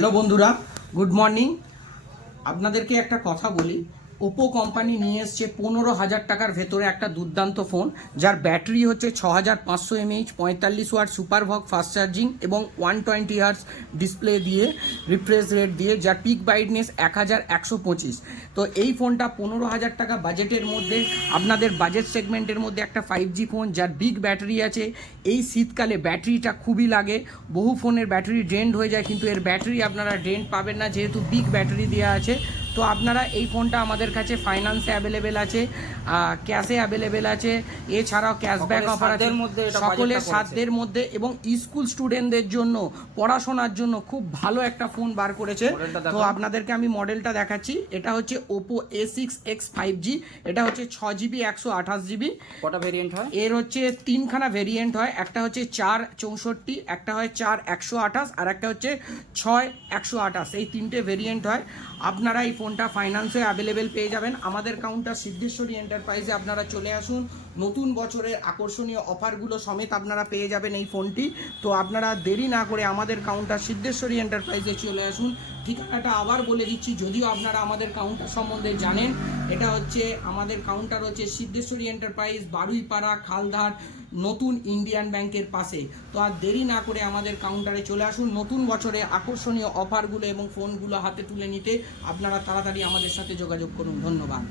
Hello বন্ধুরা, good morning. আপনাদেরকে একটা কথা বলি, ওপো কোম্পানি নিয়ে এসছে 15,000 টাকার ভেতরে একটা দুর্দান্ত ফোন, যার ব্যাটারি হচ্ছে 6500 mAh, 45 watt super VOOC fast charging এবং 120 হার্টজ ডিসপ্লে দিয়ে রিফ্রেশ রেট দিয়ে, যার পিক ব্রাইটনেস 1125। তো এই ফোনটা 15,000 টাকা বাজেটের মধ্যে, আপনাদের বাজেট সেগমেন্টের মধ্যে একটা 5G ফোন, যার বিগ ব্যাটারি আছে। এই শীতকালে ব্যাটারিটা খুবই লাগে, বহু ফোনের ব্যাটারি ড্রেন্ড হয়ে যায়, কিন্তু এর ব্যাটারি আপনারা ড্রেন্ড পাবেন না, যেহেতু বিগ ব্যাটারি দেওয়া আছে। তো আপনারা এই ফোনটা আমাদের কাছে ফাইন্যান্সে অ্যাভেলেবেল আছে, ক্যাশে অ্যাভেলেবেল আছে, এছাড়াও ক্যাশব্যাক অফার আছে সকলের সাধ্যের মধ্যে, এবং স্কুল স্টুডেন্টদের জন্য পড়াশোনার জন্য খুব ভালো একটা ফোন বার করেছে। তো আপনাদেরকে আমি মডেলটা দেখাচ্ছি। এটা হচ্ছে ওপো A6X 5G। এটা হচ্ছে 6GB 128GB। কটা ভেরিয়েন্ট হয়? এর হচ্ছে তিনখানা ভেরিয়েন্ট হয়, একটা হচ্ছে 464, একটা হয় 4128, আর একটা হচ্ছে 6128। এই তিনটে ভেরিয়েন্ট হয়। আপনারা এই ফোনটা ফাইন্যান্সে অ্যাভেলেবেল পেয়ে যাবেন আমাদের কাউন্টার সিদ্ধেশ্বরী এন্টারপ্রাইজে। আপনারা চলে আসুন, নতুন বছরের আকর্ষণীয় অফারগুলো সমেত আপনারা পেয়ে যাবেন এই ফোনটি। তো আপনারা দেরি না করে আমাদের কাউন্টার সিদ্ধেশ্বরী এন্টারপ্রাইজে চলে আসুন। ঠিকানাটা আবার বলে দিচ্ছি, যদিও আপনারা আমাদের কাউন্টার সম্বন্ধে জানেন। এটা হচ্ছে আমাদের কাউন্টার হচ্ছে সিদ্ধেশ্বরী এন্টারপ্রাইজ, বারুইপাড়া, খালধার, নতুন ইন্ডিয়ান ব্যাংকের পাশে। তো আর দেরি না করে আমাদের কাউন্টারে চলে আসুন, নতুন বছরে আকর্ষণীয় অফারগুলো এবং ফোনগুলো হাতে তুলে নিতে আপনারা তাড়াতাড়ি আমাদের সাথে যোগাযোগ করুন। ধন্যবাদ।